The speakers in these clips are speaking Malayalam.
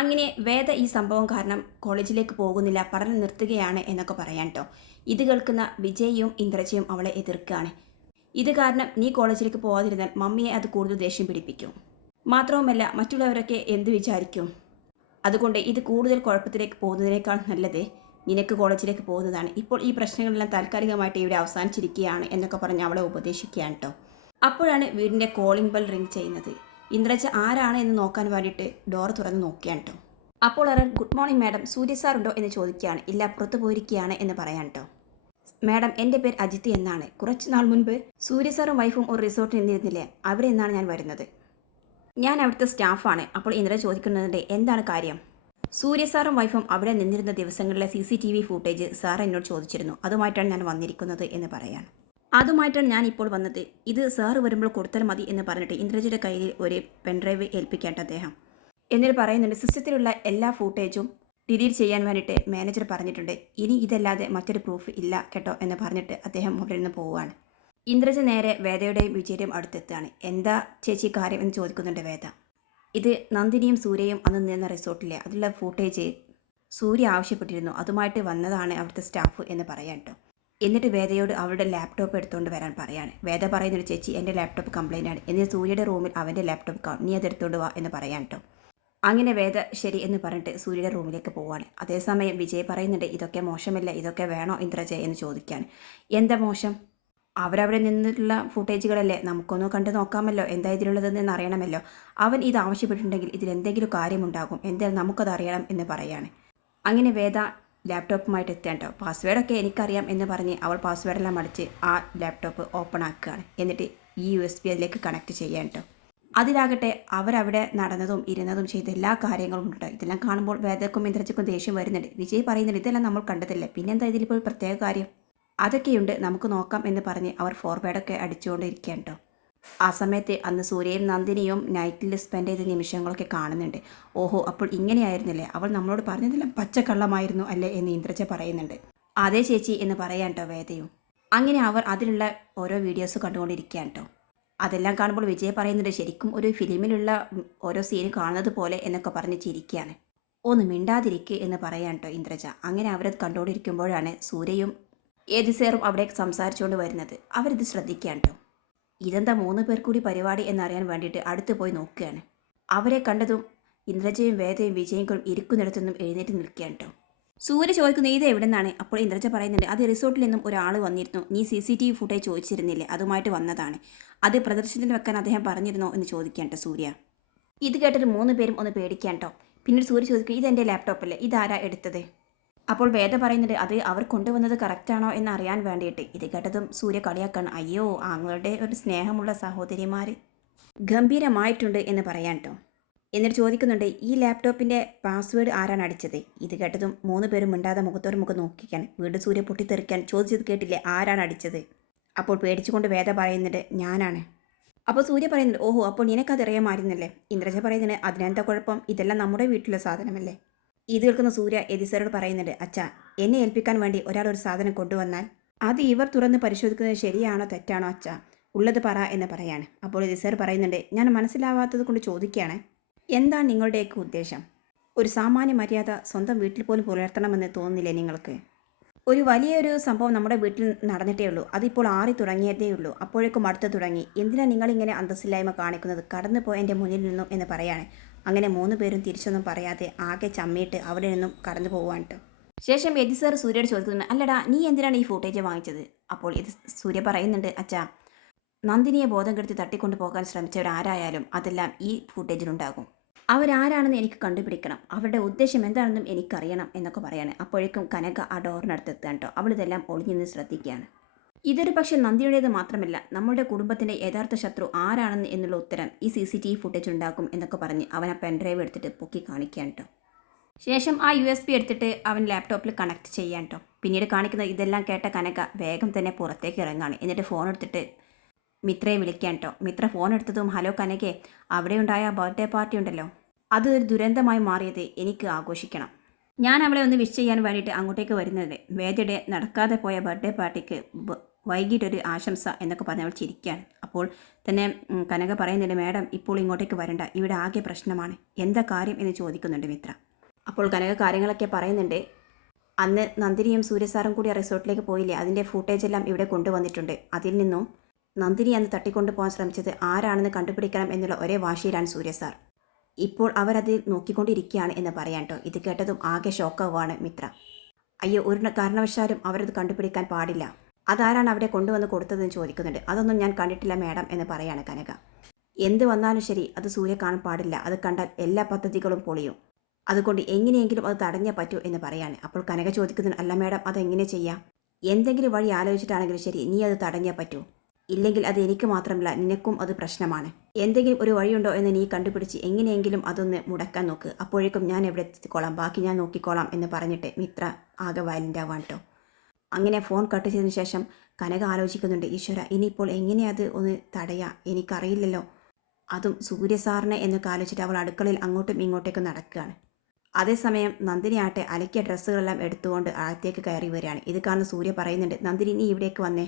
അങ്ങനെ വേദ ഈ സംഭവം കാരണം കോളേജിലേക്ക് പോകുന്നില്ല, പഠനം നിർത്തുകയാണ് എന്നൊക്കെ പറയാൻ കേട്ടോ. ഇത് കേൾക്കുന്ന വിജയും ഇന്ദ്രജയും അവളെ എതിർക്കുകയാണ്. ഇത് കാരണം നീ കോളേജിലേക്ക് പോകാതിരുന്നാൽ മമ്മിയെ അത് കൂടുതൽ ദേഷ്യം പിടിപ്പിക്കും. മാത്രവുമല്ല മറ്റുള്ളവരൊക്കെ എന്ത് വിചാരിക്കും? അതുകൊണ്ട് ഇത് കൂടുതൽ കുഴപ്പത്തിലേക്ക് പോകുന്നതിനേക്കാൾ നല്ലത് നിനക്ക് കോളേജിലേക്ക് പോകുന്നതാണ്. ഇപ്പോൾ ഈ പ്രശ്നങ്ങളെല്ലാം താൽക്കാലികമായിട്ട് ഇവിടെ അവസാനിച്ചിരിക്കുകയാണ് എന്നൊക്കെ പറഞ്ഞ് അവളെ ഉപദേശിക്കുകയാണ് കേട്ടോ. അപ്പോഴാണ് വീടിൻ്റെ കോളിംഗ് ബെൽ റിങ് ചെയ്യുന്നത്. ഇന്ദ്രജ ആരാണ് എന്ന് നോക്കാൻ വേണ്ടിയിട്ട് ഡോർ തുറന്ന് നോക്കിയാണ് കേട്ടോ. അപ്പോൾ അവർ ഗുഡ് മോർണിംഗ് മാഡം, സൂര്യ സാർ ഉണ്ടോ എന്ന് ചോദിക്കുകയാണ്. ഇല്ല, പുറത്തു പോയിരിക്കുകയാണ് എന്ന് പറയാൻ കേട്ടോ. മാഡം, എൻ്റെ പേര് അജിത്ത് എന്നാണ്. കുറച്ച് നാൾ മുൻപ് സൂര്യ സാറും വൈഫും ഒരു റിസോർട്ടിൽ നിന്നിരുന്നില്ലേ, അവിടെ നിന്നാണ് ഞാൻ വരുന്നത്. ഞാൻ അവിടുത്തെ സ്റ്റാഫാണ്. അപ്പോൾ ഇന്ദ്ര ചോദിക്കുന്നതിൻ്റെ എന്താണ് കാര്യം? സൂര്യ സാറും വൈഫും അവിടെ നിന്നിരുന്ന ദിവസങ്ങളിലെ CCTV ഫൂട്ടേജ് സാർ എന്നോട് ചോദിച്ചിരുന്നു. അതുമായിട്ടാണ് ഞാൻ വന്നിരിക്കുന്നത് എന്ന് പറയാൻ. അതുമായിട്ടാണ് ഞാൻ ഇപ്പോൾ വന്നത്. ഇത് സാറ് വരുമ്പോൾ കൊടുത്താൽ മതി എന്ന് പറഞ്ഞിട്ട് ഇന്ദ്രജിയുടെ കയ്യിൽ ഒരു പെൻഡ്രൈവ് ഏൽപ്പിക്കേണ്ട അദ്ദേഹം. എന്നിട്ട് പറയുന്നുണ്ട്, സിസ്റ്റത്തിലുള്ള എല്ലാ ഫൂട്ടേജും ഡിലീറ്റ് ചെയ്യാൻ വേണ്ടിയിട്ട് മാനേജർ പറഞ്ഞിട്ടുണ്ട്. ഇനി ഇതല്ലാതെ മറ്റൊരു പ്രൂഫ് ഇല്ല കേട്ടോ എന്ന് പറഞ്ഞിട്ട് അദ്ദേഹം അവിടെ നിന്ന് പോവുകയാണ്. ഇന്ദ്രജ നേരെ വേദയുടെയും വിജയുടെയും അടുത്തെത്തുകയാണ്. എന്താ ചേച്ചി കാര്യം എന്ന് ചോദിക്കുന്നുണ്ട് വേദ. ഇത് നന്ദിനിയും സൂര്യയും അന്ന് നിന്ന റിസോർട്ടിലെ അതിലുള്ള ഫൂട്ടേജ് സൂര്യ ആവശ്യപ്പെട്ടിരുന്നു, അതുമായിട്ട് വന്നതാണ് അവിടുത്തെ സ്റ്റാഫ് എന്ന് പറയാൻ കേട്ടോ. എന്നിട്ട് വേദയോട് അവളുടെ ലാപ്ടോപ്പ് എടുത്തുകൊണ്ട് വരാൻ പറയാണ്. വേദ പറയുന്നൊരു, ചേച്ചി എൻ്റെ ലാപ്ടോപ്പ് കംപ്ലൈൻ്റ് ആണ്. എന്നിട്ട് സൂര്യയുടെ റൂമിൽ അവൻ്റെ ലാപ്ടോപ്പ് കാണും, നീ അത് എടുത്തുകൊണ്ട് വാ എന്ന് പറയാൻ കേട്ടോ. അങ്ങനെ വേദ ശരി എന്ന് പറഞ്ഞിട്ട് സൂര്യയുടെ റൂമിലേക്ക് പോവാണ്. അതേസമയം വിജയ് പറയുന്നുണ്ട്, ഇതൊക്കെ മോശമല്ല, ഇതൊക്കെ വേണോ ഇന്ദ്രജ എന്ന് ചോദിക്കാൻ. എന്താ മോശം? അവരവിടെ നിന്നിട്ടുള്ള ഫുട്ടേജുകളല്ലേ, നമുക്കൊന്ന് കണ്ടു നോക്കാമല്ലോ, എന്താ ഇതിലുള്ളതെന്ന് അറിയണമല്ലോ. അവൻ ഇത് ആവശ്യപ്പെട്ടിട്ടുണ്ടെങ്കിൽ ഇതിലെന്തെങ്കിലും കാര്യമുണ്ടാകും, എന്തായാലും നമുക്കത് അറിയണം എന്ന് പറയാണ്. അങ്ങനെ വേദ ലാപ്ടോപ്പുമായിട്ട് എത്തേണ്ടോ. പാസ്വേഡൊക്കെ എനിക്കറിയാം എന്ന് പറഞ്ഞ് അവൾ പാസ്വേഡെല്ലാം അടിച്ച് ആ ലാപ്ടോപ്പ് ഓപ്പൺ ആക്കുകയാണ്. എന്നിട്ട് ഈ USB അതിലേക്ക് കണക്ട് ചെയ്യാൻ കേട്ടോ. അതിലാകട്ടെ അവരവിടെ നടന്നതും ഇരുന്നതും ചെയ്ത എല്ലാ കാര്യങ്ങളും ഉണ്ട്. ഇതെല്ലാം കാണുമ്പോൾ വേദക്കും ഇന്ദ്രജയ്ക്കും ദേഷ്യം വരുന്നുണ്ട്. വിജയ് പറയുന്നുണ്ട്, ഇതെല്ലാം നമ്മൾ കണ്ടതല്ലേ, പിന്നെന്താ ഇതിലിപ്പോൾ പ്രത്യേക കാര്യം? അതൊക്കെയുണ്ട്, നമുക്ക് നോക്കാം എന്ന് പറഞ്ഞ് അവർ ഫോർവേഡൊക്കെ അടിച്ചുകൊണ്ടിരിക്കുകയാണ് കേട്ടോ. ആ സമയത്ത് അന്ന് സൂര്യയും നന്ദിനിയും നൈറ്റിൽ സ്പെൻഡ് ചെയ്ത നിമിഷങ്ങളൊക്കെ കാണുന്നുണ്ട്. ഓഹോ, അപ്പോൾ ഇങ്ങനെയായിരുന്നില്ലേ, അവൾ നമ്മളോട് പറഞ്ഞതെല്ലാം പച്ചക്കള്ളമായിരുന്നു അല്ലേ എന്ന് ഇന്ദ്രജ പറയുന്നുണ്ട്. അതേ ചേച്ചി എന്ന് പറയാൻ കേട്ടോ വേദയും. അങ്ങനെ അവർ അതിലുള്ള ഓരോ വീഡിയോസ് കണ്ടുകൊണ്ടിരിക്കുകയാണ് കേട്ടോ. അതെല്ലാം കാണുമ്പോൾ വിജയ് പറയുന്നുണ്ട്, ശരിക്കും ഒരു ഫിലിമിലുള്ള ഓരോ സീൻ കാണുന്നത് പോലെ എന്നൊക്കെ പറഞ്ഞ് ചിരിക്കുകയാണ്. ഒന്ന് മിണ്ടാതിരിക്കുക എന്ന് പറയാൻ കേട്ടോ ഇന്ദ്രജ. അങ്ങനെ അവരത് കണ്ടുകൊണ്ടിരിക്കുമ്പോഴാണ് സൂര്യയും ഏതിസേറും അവിടെ സംസാരിച്ചുകൊണ്ട് വരുന്നത്. അവരിത് ശ്രദ്ധിക്കുകയാണ് കേട്ടോ. ഇതെന്താ 3 പേർ കൂടി പരിപാടി എന്നറിയാൻ വേണ്ടിയിട്ട് അടുത്ത് പോയി നോക്കുകയാണ്. അവരെ കണ്ടതും ഇന്ദ്രജയും വേദയും വിജയും ഇരിക്കുന്നിടത്തുനിന്നും എഴുന്നേറ്റ് നിൽക്കുകയാണ് കേട്ടോ. സൂര്യ ചോദിക്കുന്ന ഇത് എവിടെ നിന്നാണ്? അപ്പോൾ ഇന്ദ്രജ പറയുന്നുണ്ട്, അത് റിസോർട്ടിൽ നിന്നും ഒരാൾ വന്നിരുന്നു, നീ CCTV ഫുട്ടേജ് ചോദിച്ചിരുന്നില്ലേ, അതുമായിട്ട് വന്നതാണ്. അത് പ്രദർശനത്തിന് വെക്കാൻ അദ്ദേഹം പറഞ്ഞിരുന്നോ എന്ന് ചോദിക്കാൻ കേട്ടോ സൂര്യ. ഇത് കേട്ടിട്ട് 3 പേരും ഒന്ന് പേടിക്കാൻ കേട്ടോ. പിന്നീട് സൂര്യ ചോദിക്കും, ഇതെൻ്റെ ലാപ്ടോപ്പല്ലേ, ഇതാരാ എടുത്തത്? അപ്പോൾ വേദ പറയുന്നുണ്ട്, അത് അവർ കൊണ്ടുവന്നത് കറക്റ്റാണോ എന്ന് അറിയാൻ വേണ്ടിയിട്ട്. ഇത് കേട്ടതും സൂര്യ കളിയാക്കാണ്. അയ്യോ, ആങ്ങളുടെ ഒരു സ്നേഹമുള്ള സഹോദരിമാർ ഗംഭീരമായിട്ടുണ്ട് എന്ന് പറയാൻ കേട്ടോ. എന്നിട്ട് ചോദിക്കുന്നുണ്ട്, ഈ ലാപ്ടോപ്പിൻ്റെ പാസ്വേഡ് ആരാണ് അടിച്ചത്? ഇത് കേട്ടതും 3 പേരും മിണ്ടാതെ മുഖത്തോട് മുഖം നോക്കിക്കാൻ. വീണ്ടും സൂര്യ പൊട്ടിത്തെറിക്കാൻ. ചോദിച്ചത് കേട്ടില്ലേ, ആരാണ് അടിച്ചത്? അപ്പോൾ പേടിച്ചുകൊണ്ട് വേദ പറയുന്നുണ്ട്, ഞാനാണ്. അപ്പോൾ സൂര്യ പറയുന്നുണ്ട്, ഓഹോ, അപ്പോൾ നിനക്കതറിയാമായിരുന്നല്ലേ? ഇന്ദ്രജ പറയുന്നുണ്ട്, അതിനെന്താ കുഴപ്പം, ഇതെല്ലാം നമ്മുടെ വീട്ടിലെ സാധനമല്ലേ. ഇത് കേൾക്കുന്ന സൂര്യ എതിസരോട് പറയുന്നുണ്ട്, അച്ഛാ, എന്നെ ഏൽപ്പിക്കാൻ വേണ്ടി ഒരാൾ ഒരു സാധനം കൊണ്ടുവന്നാൽ അത് ഇവർ തുറന്ന് പരിശോധിക്കുന്നത് ശരിയാണോ തെറ്റാണോ അച്ഛാ, ഉള്ളത് പറ എന്ന് പറയാണ്. അപ്പോൾ എതിസർ പറയുന്നുണ്ട്, ഞാൻ മനസ്സിലാവാത്തത് കൊണ്ട് ചോദിക്കുകയാണ്, എന്താണ് നിങ്ങളുടെയൊക്കെ ഉദ്ദേശം? ഒരു സാമാന്യ മര്യാദ സ്വന്തം വീട്ടിൽ പോലും പുലർത്തണമെന്ന് തോന്നുന്നില്ലേ നിങ്ങൾക്ക്? ഒരു വലിയൊരു സംഭവം നമ്മുടെ വീട്ടിൽ നടന്നിട്ടേ ഉള്ളൂ, അതിപ്പോൾ ആറി തുടങ്ങിയതേ ഉള്ളൂ, അപ്പോഴേക്കും അടുത്ത് തുടങ്ങി. എന്തിനാണ് നിങ്ങളിങ്ങനെ അന്തസ്സില്ലായ്മ കാണിക്കുന്നത്? കടന്നു പോയ എൻ്റെ മുന്നിൽ നിന്നും എന്ന് പറയാണ്. അങ്ങനെ 3 പേരും തിരിച്ചൊന്നും പറയാതെ ആകെ ചമ്മിയിട്ട് അവിടെ നിന്നും കടന്നു പോവാൻ കേട്ടോ. ശേഷം എതി സാർ സൂര്യയോട് ചോദിക്കുന്നു, അല്ലടാ, നീ എന്തിനാണ് ഈ ഫുട്ടേജ് വാങ്ങിച്ചത്? അപ്പോൾ ഇത് സൂര്യ പറയുന്നുണ്ട്, അച്ഛാ, നന്ദിനിയെ ബോധം കെടുത്തി തട്ടിക്കൊണ്ടു പോകാൻ ശ്രമിച്ചവരാരായാലും അതെല്ലാം ഈ ഫുട്ടേജിലുണ്ടാകും. അവരാരാണെന്ന് എനിക്ക് കണ്ടുപിടിക്കണം, അവരുടെ ഉദ്ദേശം എന്താണെന്നും എനിക്കറിയണം എന്നൊക്കെ പറയാണ്. അപ്പോഴേക്കും കനക ആ ഡോറിനടുത്ത് എത്താൻ കേട്ടോ. അവളിതെല്ലാം ഒളിഞ്ഞു നിന്ന് ശ്രദ്ധിക്കുകയാണ്. ഇതൊരു പക്ഷേ നന്ദിയുടേത് മാത്രമല്ല, നമ്മുടെ കുടുംബത്തിൻ്റെ യഥാർത്ഥ ശത്രു ആരാണെന്ന് എന്നുള്ള ഉത്തരം ഈ CCTV ഫുട്ടേജ് ഉണ്ടാക്കും എന്നൊക്കെ പറഞ്ഞ് അവൻ ആ പെൻഡ്രൈവ് എടുത്തിട്ട് പൊക്കി കാണിക്കാൻ കേട്ടോ. ശേഷം ആ USB എടുത്തിട്ട് അവൻ ലാപ്ടോപ്പിൽ കണക്ട് ചെയ്യാൻ കേട്ടോ. പിന്നീട് കാണിക്കുന്നത് ഇതെല്ലാം കേട്ട കനക വേഗം തന്നെ പുറത്തേക്ക് ഇറങ്ങാണ്. എന്നിട്ട് ഫോൺ എടുത്തിട്ട് മിത്രയെ വിളിക്കാൻ കേട്ടോ. മിത്ര ഫോൺ എടുത്തതും, ഹലോ കനകെ, അവിടെ ഉണ്ടായ ബർത്ത്ഡേ പാർട്ടി ഉണ്ടല്ലോ, അത് ഒരു ദുരന്തമായി മാറിയത് എനിക്ക് ആഘോഷിക്കണം. ഞാൻ അവളെ ഒന്ന് വിഷ് ചെയ്യാൻ വേണ്ടിയിട്ട് അങ്ങോട്ടേക്ക് വരുന്നത്. വേദയുടെ നടക്കാതെ പോയ ബർത്ത്ഡേ പാർട്ടിക്ക് വൈകിട്ടൊരു ആശംസ എന്നൊക്കെ പറഞ്ഞ് അവൾ ചിരിക്കുകയാണ്. അപ്പോൾ തന്നെ കനക പറയുന്നുണ്ട്, മാഡം ഇപ്പോൾ ഇങ്ങോട്ടേക്ക് വരണ്ട, ഇവിടെ ആകെ പ്രശ്നമാണ്, എന്താ കാര്യം എന്ന് ചോദിക്കുന്നുണ്ട് മിത്ര. അപ്പോൾ കനക കാര്യങ്ങളൊക്കെ പറയുന്നുണ്ട്. അന്ന് നന്ദിനിയും സൂര്യസാറും കൂടി റിസോർട്ടിലേക്ക് പോയില്ലേ, അതിൻ്റെ ഫുട്ടേജ് എല്ലാം ഇവിടെ കൊണ്ടുവന്നിട്ടുണ്ട്. അതിൽ നിന്നും നന്ദിനി അന്ന് തട്ടിക്കൊണ്ടു പോകാൻ ശ്രമിച്ചത് ആരാണെന്ന് കണ്ടുപിടിക്കണം എന്നുള്ള ഒരേ വാശിയിലാണ് സൂര്യസാർ. ഇപ്പോൾ അവരത് നോക്കിക്കൊണ്ടിരിക്കുകയാണ് എന്ന് പറയാൻ കേട്ടോ. ഇത് കേട്ടതും ആകെ ഷോക്കാവുകയാണ് മിത്ര. അയ്യോ, ഒരു കാരണവശാലും അവരത് കണ്ടുപിടിക്കാൻ പാടില്ല. അതാരാണ് അവിടെ കൊണ്ടുവന്ന് കൊടുത്തതെന്ന് ചോദിക്കുന്നുണ്ട്. അതൊന്നും ഞാൻ കണ്ടിട്ടില്ല മാഡം എന്ന് പറയാണ് കനക. എന്ത് വന്നാലും ശരി, അത് സൂര്യ കാണാൻ പാടില്ല, അത് കണ്ടാൽ എല്ലാ പദ്ധതികളും പൊളിയും, അതുകൊണ്ട് എങ്ങനെയെങ്കിലും അത് തടഞ്ഞേ പറ്റൂ എന്ന് പറയാണ്. അപ്പോൾ കനക ചോദിക്കുന്നുണ്ട്, അല്ല മാഡം, അതെങ്ങനെ ചെയ്യാം? എന്തെങ്കിലും വഴി ആലോചിച്ചിട്ടാണെങ്കിലും ശരി, നീ അത് തടഞ്ഞേ പറ്റൂ, ഇല്ലെങ്കിൽ അത് എനിക്ക് മാത്രമല്ല നിനക്കും അത് പ്രശ്നമാണ്. എന്തെങ്കിലും ഒരു വഴിയുണ്ടോ എന്ന് നീ കണ്ടുപിടിച്ച് എങ്ങനെയെങ്കിലും അതൊന്ന് മുടക്കാൻ നോക്ക്, അപ്പോഴേക്കും ഞാൻ എവിടെ എത്തിക്കോളാം, ബാക്കി ഞാൻ നോക്കിക്കോളാം എന്ന് പറഞ്ഞിട്ട് മിത്ര ആകെ വയലൻ്റ് ആവാൻ കേട്ടോ. അങ്ങനെ ഫോൺ കട്ട് ചെയ്തതിന് ശേഷം കനക ആലോചിക്കുന്നുണ്ട്, ഈശ്വര, ഇനിയിപ്പോൾ എങ്ങനെയത് ഒന്ന് തടയാം, എനിക്കറിയില്ലല്ലോ. അതും സൂര്യസാറിനെ എന്നൊക്കെ ആലോചിച്ചിട്ട് അവൾ അടുക്കളയിൽ അങ്ങോട്ടും ഇങ്ങോട്ടേക്കും നടക്കുകയാണ്. അതേസമയം നന്ദിനി ആട്ടെ അലക്കിയ ഡ്രസ്സുകളെല്ലാം എടുത്തുകൊണ്ട് അകത്തേക്ക് കയറി വരികയാണ്. ഇത് കാണുന്ന സൂര്യ പറയുന്നുണ്ട്, നന്ദിനി നീ ഇവിടേക്ക് വന്നേ.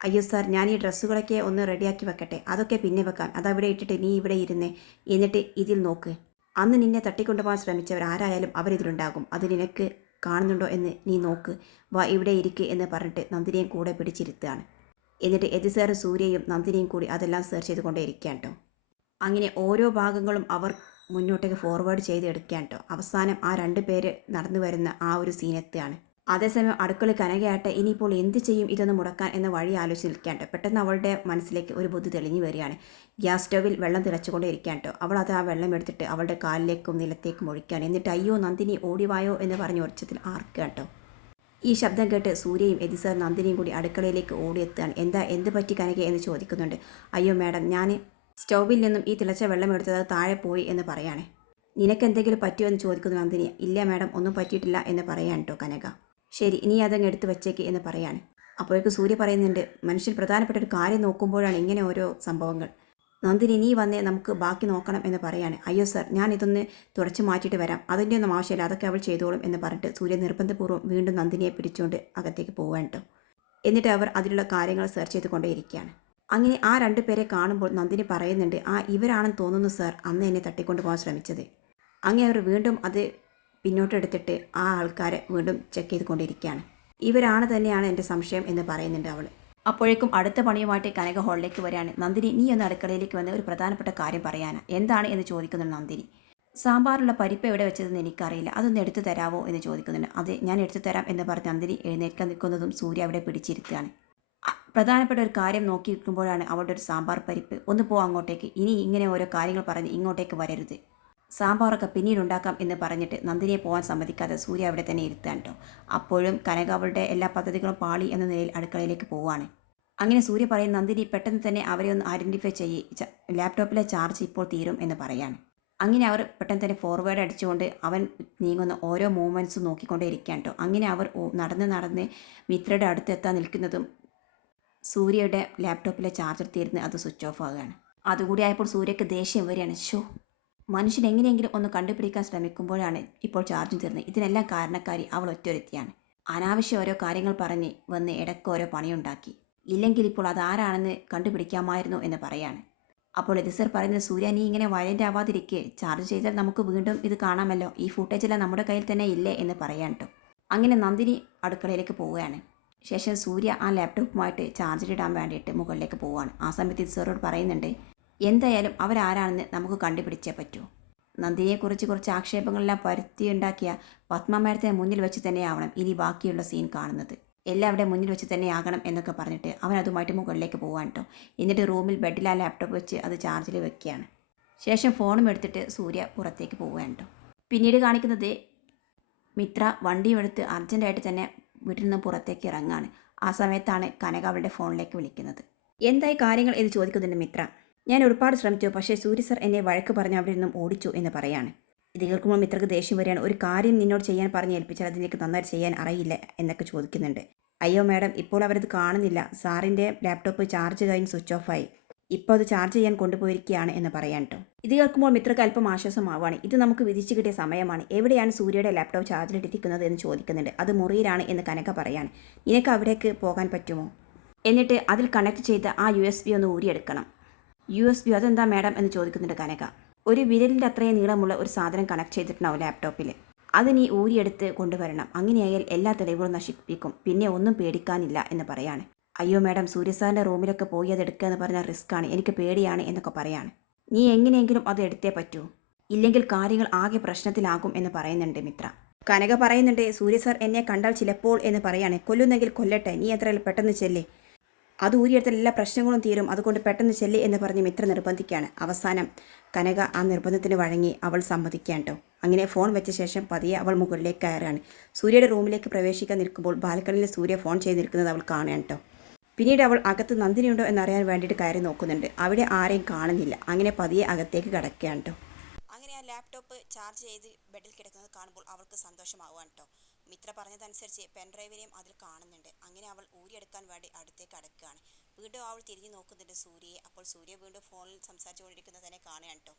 അയ്യോ സാർ, ഞാൻ ഈ ഡ്രസ്സുകളൊക്കെ ഒന്ന് റെഡിയാക്കി വെക്കട്ടെ, അതൊക്കെ പിന്നെ വെക്കാം, അതവിടെ ഇട്ടിട്ട് നീ ഇവിടെ ഇരുന്നേ, എന്നിട്ട് ഇതിൽ നോക്ക്. അന്ന് നിന്നെ തട്ടിക്കൊണ്ടുപോകാൻ ശ്രമിച്ചവർ ആരായാലും അവരിതിലുണ്ടാകും, അത് നിനക്ക് കാണുന്നുണ്ടോ എന്ന് നീ നോക്ക്, വാ ഇവിടെ ഇരിക്ക് എന്ന് പറഞ്ഞിട്ട് നന്ദിനിയും കൂടെ പിടിച്ചിരുത്തുകയാണ്. എന്നിട്ട് എതിസാറും സൂര്യയും നന്ദിനിയും കൂടി അതെല്ലാം സെർച്ച് ചെയ്തുകൊണ്ടേ ഇരിക്കാൻ കേട്ടോ. അങ്ങനെ ഓരോ ഭാഗങ്ങളും അവർ മുന്നോട്ടേക്ക് ഫോർവേഡ് ചെയ്ത് എടുക്കാൻ കേട്ടോ. അവസാനം ആ 2 പേര് നടന്നു വരുന്ന ആ ഒരു സീനെത്തുകയാണ്. അതേസമയം അടുക്കളയിൽ കനകയാട്ടെ ഇനിയിപ്പോൾ എന്ത് ചെയ്യും ഇതൊന്ന് മുടക്കാൻ എന്ന വഴി ആലോചിച്ച് നിൽക്കാൻ കേട്ടോ. പെട്ടെന്ന് അവളുടെ മനസ്സിലേക്ക് ഒരു ബുദ്ധി തെളിഞ്ഞു വരികയാണ്. ഗ്യാസ് സ്റ്റൗവിൽ വെള്ളം തിളച്ചുകൊണ്ടേ ഇരിക്കാൻ കേട്ടോ. അവൾ അത് ആ വെള്ളം എടുത്തിട്ട് അവളുടെ കാലിലേക്കും നിലത്തേക്കും ഒഴിക്കുകയാണ്. എന്നിട്ട് അയ്യോ നന്ദിനി ഓടിവായോ എന്ന് പറഞ്ഞ് ഒച്ചത്തിൽ ആർക്കുക കേട്ടോ. ഈ ശബ്ദം കേട്ട് സൂര്യയും എതിസാർ നന്ദിനിയും കൂടി അടുക്കളയിലേക്ക് ഓടിയെത്തുകയാണ്. എന്ത് പറ്റി കനക എന്ന് ചോദിക്കുന്നുണ്ട്. അയ്യോ മാഡം, ഞാൻ സ്റ്റൗവിൽ നിന്നും ഈ തിളച്ച വെള്ളം എടുത്തത് താഴെ പോയി എന്ന് പറയാണ്. നിനക്കെന്തെങ്കിലും പറ്റുമോ എന്ന് ചോദിക്കുന്നു നന്ദിനി. ഇല്ല മാഡം, ഒന്നും പറ്റിയിട്ടില്ല എന്ന് പറയാൻ കേട്ടോ കനക. ശരി, ഇനി അതങ്ങ് എടുത്ത് വെച്ചേക്ക് എന്ന് പറയാണ്. അപ്പോഴേക്ക് സൂര്യ പറയുന്നുണ്ട്, മനുഷ്യൻ പ്രധാനപ്പെട്ട ഒരു കാര്യം നോക്കുമ്പോഴാണ് ഇങ്ങനെ ഓരോ സംഭവങ്ങൾ. നന്ദിനി നീ വന്നേ, നമുക്ക് ബാക്കി നോക്കണം എന്ന് പറയാണ്. അയ്യോ സർ, ഞാൻ ഇതൊന്ന് തുടച്ചു മാറ്റിയിട്ട് വരാം, അതിൻ്റെ ഒന്നും ആവശ്യമില്ല, അതൊക്കെ അവൾ ചെയ്തോളും എന്ന് പറഞ്ഞിട്ട് സൂര്യ നിർബന്ധപൂർവ്വം വീണ്ടും നന്ദിനിയെ പിടിച്ചുകൊണ്ട് അകത്തേക്ക് പോകാൻ കേട്ടോ. എന്നിട്ട് അവർ അതിലുള്ള കാര്യങ്ങൾ സെർച്ച് ചെയ്തുകൊണ്ടേ ഇരിക്കുകയാണ്. അങ്ങനെ ആ 2 പേരെ കാണുമ്പോൾ നന്ദിനി പറയുന്നുണ്ട്, ഇവരാണെന്ന് തോന്നുന്നു സർ അന്ന് എന്നെ തട്ടിക്കൊണ്ടു പോകാൻ ശ്രമിച്ചത്. അങ്ങനെ അവർ വീണ്ടും അത് പിന്നോട്ടെടുത്തിട്ട് ആ ആൾക്കാരെ വീണ്ടും ചെക്ക് ചെയ്തുകൊണ്ടിരിക്കുകയാണ്. ഇവരാണ് തന്നെയാണ് എൻ്റെ സംശയം എന്ന് പറയുന്നുണ്ട് അവൾ. അപ്പോഴേക്കും അടുത്ത പണിയുമായിട്ട് കനക ഹാളിലേക്ക് വരികയാണ്. നന്ദിനി നീ ഒന്ന് അടുക്കളയിലേക്ക് വന്ന് ഒരു പ്രധാനപ്പെട്ട കാര്യം പറയാനാണ്. എന്താണ് എന്ന് ചോദിക്കുന്നുണ്ട് നന്ദിനി. സാമ്പാറുള്ള പരിപ്പ് എവിടെ വെച്ചതെന്ന് എനിക്കറിയില്ല, അതൊന്ന് എടുത്തു തരാമോ എന്ന് ചോദിക്കുന്നുണ്ട്. അതെ, ഞാൻ എടുത്തു തരാം എന്ന് പറഞ്ഞ് നന്ദിനി എഴുന്നേൽക്കാൻ നിൽക്കുന്നതും സൂര്യ അവിടെ പിടിച്ചിരുത്തുകയാണ്. പ്രധാനപ്പെട്ട ഒരു കാര്യം നോക്കി നിൽക്കുമ്പോഴാണ് അവളുടെ ഒരു സാമ്പാർ പരിപ്പ്. ഒന്ന് പോ അങ്ങോട്ടേക്ക്, ഇനി ഇങ്ങനെ ഓരോ കാര്യങ്ങൾ പറഞ്ഞ് ഇങ്ങോട്ടേക്ക് വരരുത്, സാമ്പാറൊക്കെ പിന്നീട് ഉണ്ടാക്കാം എന്ന് പറഞ്ഞിട്ട് നന്ദിനിയെ പോകാൻ സമ്മതിക്കാതെ സൂര്യ അവിടെ തന്നെ ഇരുത്താൻ കേട്ടോ. അപ്പോഴും കനക അവളുടെ എല്ലാ പദ്ധതികളും പാളി എന്ന നിലയിൽ അടുക്കളയിലേക്ക് പോവുകയാണ്. അങ്ങനെ സൂര്യ പറയും, നന്ദിനി പെട്ടെന്ന് തന്നെ അവരെ ഒന്ന് ഐഡൻറ്റിഫൈ ലാപ്ടോപ്പിലെ ചാർജ് ഇപ്പോൾ തീരും എന്ന് പറയാണ്. അങ്ങനെ അവർ പെട്ടെന്ന് തന്നെ ഫോർവേഡ് അടിച്ചുകൊണ്ട് അവൻ നീങ്ങുന്ന ഓരോ മൂവ്മെൻറ്റ്സും നോക്കിക്കൊണ്ടേ ഇരിക്കാൻ കേട്ടോ. അങ്ങനെ അവർ നടന്ന് മിത്രയുടെ അടുത്തെത്താൻ നിൽക്കുന്നതും സൂര്യയുടെ ലാപ്ടോപ്പിലെ ചാർജർ തീർന്ന് അത് സ്വിച്ച് ഓഫ് ആവുകയാണ്. അതുകൂടി ആയപ്പോൾ സൂര്യക്ക് ദേഷ്യം വരികയാണ്. മനുഷ്യൻ എങ്ങനെയെങ്കിലും ഒന്ന് കണ്ടുപിടിക്കാൻ ശ്രമിക്കുമ്പോഴാണ് ഇപ്പോൾ ചാർജും തീർന്നത്. ഇതിനെല്ലാം കാരണക്കാരി അവൾ ഒറ്റൊരുത്തിയാണ്. അനാവശ്യ ഓരോ കാര്യങ്ങൾ പറഞ്ഞ് വന്ന് ഇടയ്ക്ക് ഓരോ പണിയുണ്ടാക്കി. ഇല്ലെങ്കിൽ ഇപ്പോൾ അതാരാണെന്ന് കണ്ടുപിടിക്കാമായിരുന്നു എന്ന് പറയാണ്. അപ്പോൾ എതിസർ പറയുന്നത്, സൂര്യ നീ ഇങ്ങനെ വയലൻ്റ് ആവാതിരിക്കുക, ചാർജ് ചെയ്താൽ നമുക്ക് വീണ്ടും ഇത് കാണാമല്ലോ, ഈ ഫുട്ടേജെല്ലാം നമ്മുടെ കയ്യിൽ തന്നെ ഇല്ലേ എന്ന് പറയാൻ കേട്ടോ. അങ്ങനെ നന്ദിനി അടുക്കളയിലേക്ക് പോവുകയാണ്. ശേഷം സൂര്യ ആ ലാപ്ടോപ്പുമായിട്ട് ചാർജിലിടാൻ വേണ്ടിയിട്ട് മുകളിലേക്ക് പോവുകയാണ്. ആ സമയത്ത് എതിസറോട് പറയുന്നുണ്ട്, എന്തായാലും അവരാരാണെന്ന് നമുക്ക് കണ്ടുപിടിച്ചേ പറ്റൂ. നന്ദിനിയെക്കുറിച്ച് കുറച്ച് ആക്ഷേപങ്ങളെല്ലാം പരുത്തിയുണ്ടാക്കിയ പത്മ മേഡത്തിന് മുന്നിൽ വെച്ച് തന്നെയാവണം ഇനി ബാക്കിയുള്ള സീൻ കാണുന്നത്, എല്ലാവരുടെയും മുന്നിൽ വെച്ച് തന്നെ ആകണം എന്നൊക്കെ പറഞ്ഞിട്ട് അവൻ അതുമായിട്ട് മുകളിലേക്ക് പോകാൻ കേട്ടോ. എന്നിട്ട് റൂമിൽ ബെഡിൽ ആ ലാപ്ടോപ്പ് വെച്ച് അത് ചാർജിൽ വെക്കുകയാണ്. ശേഷം ഫോണും എടുത്തിട്ട് സൂര്യ പുറത്തേക്ക് പോവുകയാണ് കേട്ടോ. പിന്നീട് കാണിക്കുന്നത് മിത്ര വണ്ടിയും എടുത്ത് അർജൻറ്റായിട്ട് തന്നെ വീട്ടിൽ നിന്ന് പുറത്തേക്ക് ഇറങ്ങാണ്. ആ സമയത്താണ് കനക അവളുടെ ഫോണിലേക്ക് വിളിക്കുന്നത്. എന്തായി കാര്യങ്ങൾ എന്ന് ചോദിക്കുന്നുണ്ട് മിത്ര. ഞാൻ ഒരുപാട് ശ്രമിച്ചു, പക്ഷേ സൂര്യ സർ എന്നെ വഴക്ക് പറഞ്ഞ് അവിടെ നിന്നും ഓടിച്ചു എന്ന് പറയാണ്. ഇത് കേൾക്കുമ്പോൾ മിത്രക്ക് ദേഷ്യം വരികയാണ്. ഒരു കാര്യം നിന്നോട് ചെയ്യാൻ പറഞ്ഞ് ഏൽപ്പിച്ചാൽ അതിലേക്ക് നന്നായി ചെയ്യാൻ അറിയില്ല എന്നൊക്കെ ചോദിക്കുന്നുണ്ട്. അയ്യോ മാഡം, ഇപ്പോൾ അവരത് കാണുന്നില്ല, സാറിൻ്റെ ലാപ്ടോപ്പ് ചാർജ് കഴിഞ്ഞ് സ്വിച്ച് ഓഫായി, ഇപ്പോൾ അത് ചാർജ് ചെയ്യാൻ കൊണ്ടുപോയിരിക്കുകയാണ് എന്ന് പറയാൻ കേട്ടോ. ഇത് കേൾക്കുമ്പോൾ മിത്രക്ക് അല്പം ആശ്വാസമാവാണ്. ഇത് നമുക്ക് വിധിച്ചു കിട്ടിയ സമയമാണ്. എവിടെയാണ് സൂര്യയുടെ ലാപ്ടോപ്പ് ചാർജിലിട്ടിരിക്കുന്നത് എന്ന് ചോദിക്കുന്നുണ്ട്. അത് മുറിയിലാണ് എന്ന് കനക പറയാണ്. നിനക്ക് അവിടേക്ക് പോകാൻ പറ്റുമോ? എന്നിട്ട് അതിൽ കണക്ട് ചെയ്ത ആ USB ഒന്ന് ഊരിയെടുക്കണം. USB അതെന്താ മാഡം എന്ന് ചോദിക്കുന്നുണ്ട് കനക. ഒരു വിരലിൻ്റെ അത്രയും നീളമുള്ള ഒരു സാധനം കണക്ട് ചെയ്തിട്ടുണ്ടാവും ലാപ്ടോപ്പിൽ. അത് നീ ഊരിയെടുത്ത് കൊണ്ടുവരണം. അങ്ങനെയായാൽ എല്ലാ തെളിവുകളും നശിപ്പിക്കും. പിന്നെ ഒന്നും പേടിക്കാനില്ല എന്ന് പറയാണ്. അയ്യോ മാഡം, സൂര്യസാറിൻ്റെ റൂമിലൊക്കെ പോയി അത് എടുക്കുക എന്ന് പറഞ്ഞാൽ റിസ്ക്കാണ്, എനിക്ക് പേടിയാണ് എന്നൊക്കെ പറയാണ്. നീ എങ്ങനെയെങ്കിലും അത് എടുത്തേ പറ്റൂ, ഇല്ലെങ്കിൽ കാര്യങ്ങൾ ആകെ പ്രശ്നത്തിലാകും എന്ന് പറയുന്നുണ്ട് മിത്ര. കനക പറയുന്നുണ്ട്, സൂര്യ സാർ എന്നെ കണ്ടാൽ ചിലപ്പോൾ എന്ന് പറയാണ്. കൊല്ലുന്നെങ്കിൽ കൊല്ലട്ടെ, നീ എത്ര പെട്ടെന്ന് ചെല്ലേ, അത് ഊരിയെടുത്താൽ എല്ലാ പ്രശ്നങ്ങളും തീരും, അതുകൊണ്ട് പെട്ടെന്ന് ചെല്ലി എന്ന് പറഞ്ഞ് മിത്ര നിർബന്ധിക്കുകയാണ്. അവസാനം കനക ആ നിർബന്ധത്തിന് വഴങ്ങി അവൾ സമ്മതിക്കാൻ കേട്ടോ. അങ്ങനെ ഫോൺ വെച്ച ശേഷം പതിയെ അവൾ മുകളിലേക്ക് കയറുകയാണ്. സൂര്യയുടെ റൂമിലേക്ക് പ്രവേശിക്കാൻ നിൽക്കുമ്പോൾ ബാൽക്കണിയിൽ സൂര്യ ഫോൺ ചെയ്ത് നിൽക്കുന്നത് അവൾ കാണുകയാണ് കേട്ടോ. പിന്നീട് അവൾ അകത്ത് നന്ദിനിയുണ്ടോ എന്നറിയാൻ വേണ്ടിയിട്ട് കയറി നോക്കുന്നുണ്ട്. അവിടെ ആരെയും കാണുന്നില്ല. അങ്ങനെ പതിയെ അകത്തേക്ക് കിടക്കുകയാണ് കേട്ടോ. അങ്ങനെ ആ ലാപ്ടോപ്പ് ചാർജ് ചെയ്ത് ബെഡിൽ കിടക്കുന്നത് കാണുമ്പോൾ അവൾക്ക് സന്തോഷമാവുകയാണ് കേട്ടോ. മിത്ര പറഞ്ഞതനുസരിച്ച് പെൻഡ്രൈവിനെയും അതിൽ കാണുന്നുണ്ട്. അങ്ങനെ അവൾ ഊരിയെടുക്കാൻ വേണ്ടി അടുത്തേക്ക് അടക്കുകയാണ്. വീണ്ടും അവൾ തിരിഞ്ഞു നോക്കുന്നുണ്ട് സൂര്യയെ. അപ്പോൾ സൂര്യ വീണ്ടും ഫോണിൽ സംസാരിച്ചുകൊണ്ടിരിക്കുന്നത് തന്നെ കാണുകയാണ് കേട്ടോ.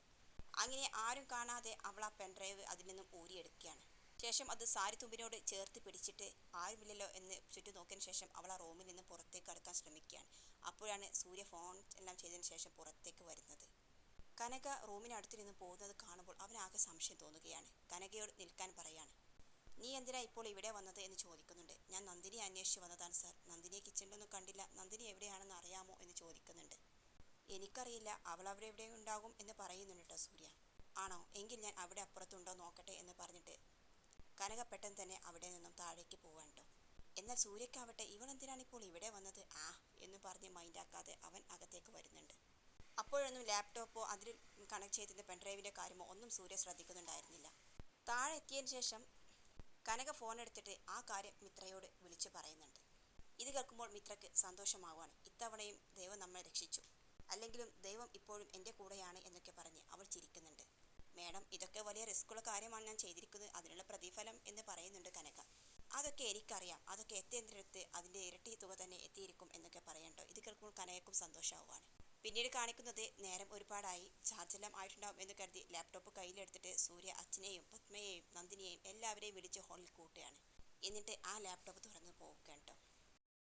അങ്ങനെ ആരും കാണാതെ അവൾ ആ പെൻഡ്രൈവ് അതിൽ നിന്നും ഊരിയെടുക്കുകയാണ്. ശേഷം അത് സാരി തുമ്പിനോട് ചേർത്ത് പിടിച്ചിട്ട് ആരുമില്ലല്ലോ എന്ന് ചുറ്റും നോക്കിയതിന് ശേഷം അവൾ ആ റൂമിൽ നിന്ന് പുറത്തേക്ക് കടക്കാൻ ശ്രമിക്കുകയാണ്. അപ്പോഴാണ് സൂര്യ ഫോൺ എല്ലാം ചെയ്തതിന് ശേഷം പുറത്തേക്ക് വരുന്നത്. കനക റൂമിനടുത്ത് നിന്ന് പോകുന്നത് കാണുമ്പോൾ അവനാകെ സംശയം തോന്നുകയാണ്. കനകയോട് നിൽക്കാൻ പറയാണ്. നീ എന്തിനാ ഇപ്പോൾ ഇവിടെ വന്നത് എന്ന് ചോദിക്കുന്നുണ്ട്. ഞാൻ നന്ദിനിയെ അന്വേഷിച്ച് വന്നതാണ് സാർ. നന്ദിനിയെ കിച്ചണിലൊന്നും കണ്ടില്ല. നന്ദിനി എവിടെയാണെന്ന് അറിയാമോ എന്ന് ചോദിക്കുന്നുണ്ട്. എനിക്കറിയില്ല, അവൾ അവിടെ എവിടെ ഉണ്ടാകും എന്ന് പറയുന്നുണ്ട് കേട്ടോ സൂര്യ. ആണോ, എങ്കിൽ ഞാൻ അവിടെ അപ്പുറത്തുണ്ടോ നോക്കട്ടെ എന്ന് പറഞ്ഞിട്ട് കനക പെട്ടെന്ന് തന്നെ അവിടെ നിന്നും താഴേക്ക് പോവാൻ കേട്ടോ. എന്നാൽ സൂര്യക്കാവട്ടെ ഇവളെന്തിനാണ് ഇപ്പോൾ ഇവിടെ വന്നത് എന്ന് പറഞ്ഞ് മൈൻഡാക്കാതെ അവൻ അകത്തേക്ക് വരുന്നുണ്ട്. അപ്പോഴൊന്നും ലാപ്ടോപ്പോ അതിൽ കണക്ട് ചെയ്തിരുന്ന പെൻഡ്രൈവിൻ്റെ കാര്യമോ ഒന്നും സൂര്യ ശ്രദ്ധിക്കുന്നുണ്ടായിരുന്നില്ല. താഴെ എത്തിയതിന് ശേഷം കനക ഫോൺ എടുത്തിട്ട് ആ കാര്യം മിത്രയോട് വിളിച്ചു പറയുന്നുണ്ട്. ഇത് കേൾക്കുമ്പോൾ മിത്രയ്ക്ക് സന്തോഷമാവുകയാണ്. ഇത്തവണയും ദൈവം നമ്മളെ രക്ഷിച്ചു, അല്ലെങ്കിലും ദൈവം ഇപ്പോഴും എൻ്റെ കൂടെയാണ് എന്നൊക്കെ പറഞ്ഞ് അവൾ ചിരിക്കുന്നുണ്ട്. മേഡം, ഇതൊക്കെ വലിയ റിസ്ക്കുള്ള കാര്യമാണ് ഞാൻ ചെയ്തിരിക്കുന്നത്, അതിനുള്ള പ്രതിഫലം എന്ന് പറയുന്നുണ്ട് കനക. അതൊക്കെ എനിക്കറിയാം, അതൊക്കെ എത്തേണ്ടടുത്ത് അതിൻ്റെ ഇരട്ടി തുക തന്നെ എത്തിയിരിക്കും എന്നൊക്കെ പറയണ്ടോ. ഇത് കേൾക്കുമ്പോൾ കനകയ്ക്കും സന്തോഷമാവുകയാണ്. പിന്നീട് കാണിക്കുന്നത് നേരം ഒരുപാടായി, ചാർജെല്ലാം ആയിട്ടുണ്ടാവും എന്ന് കരുതി ലാപ്ടോപ്പ് കയ്യിലെടുത്തിട്ട് സൂര്യ അച്ഛനെയും പത്മയെയും നന്ദിനിയെയും എല്ലാവരെയും വിളിച്ച് ഹോളിൽ കൂട്ടുകയാണ്. എന്നിട്ട് ആ ലാപ്ടോപ്പ് തുറന്ന് പോവുകയാണ് കേട്ടോ.